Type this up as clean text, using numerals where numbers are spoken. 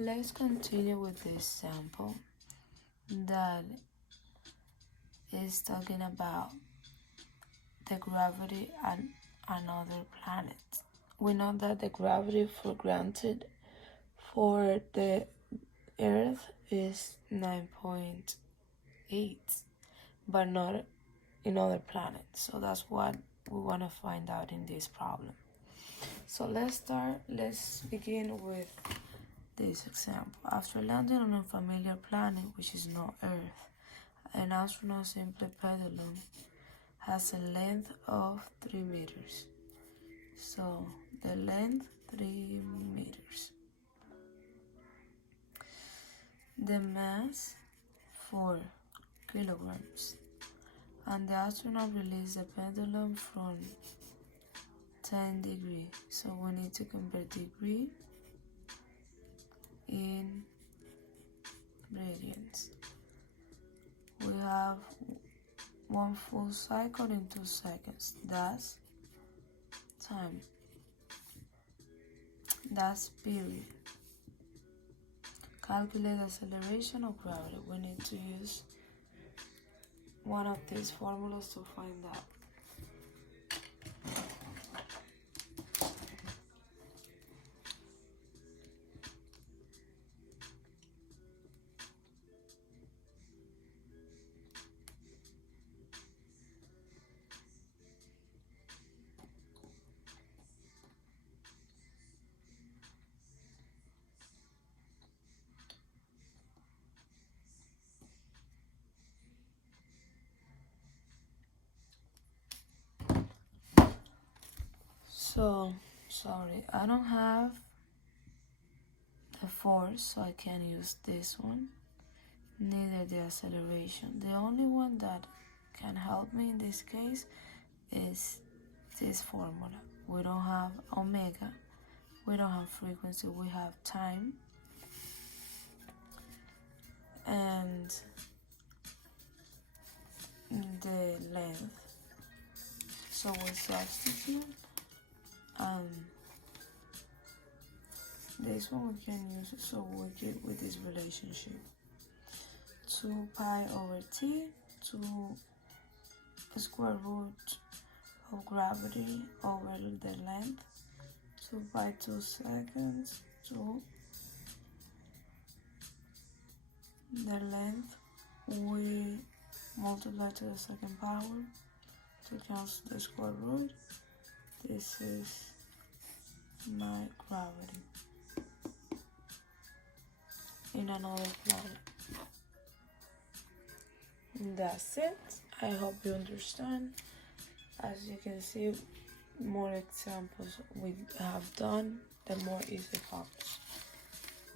Let's continue with this sample that is talking about the gravity and another planet. We know that the gravity for granted for the Earth is 9.8, but not in other planets. So that's what we want to find out in this problem. So let's begin with this example. After landing on a familiar planet, which is not Earth, an astronaut simply pendulum has a length of 3 meters. So the length 3 meters. The mass 4 kilograms. And the astronaut released the pendulum from 10 degrees. So we need to convert degree in radians. We have 1 full cycle in 2 seconds. That's time. That's period. Calculate acceleration of gravity. We need to use one of these formulas to find out. So, sorry, I don't have the force, so I can't use this one, neither the acceleration. The only one that can help me in this case is this formula. We don't have omega, we don't have frequency, we have time and the length. So we substitute. This one we can use it, so we get with this relationship 2 pi over t to the square root of gravity over the length 2 pi 2 seconds to the length. We multiply to the second power to cancel the square root. This is my gravity in another planet. That's it. I hope you understand. As you can see, more examples we have done, the more easy it comes.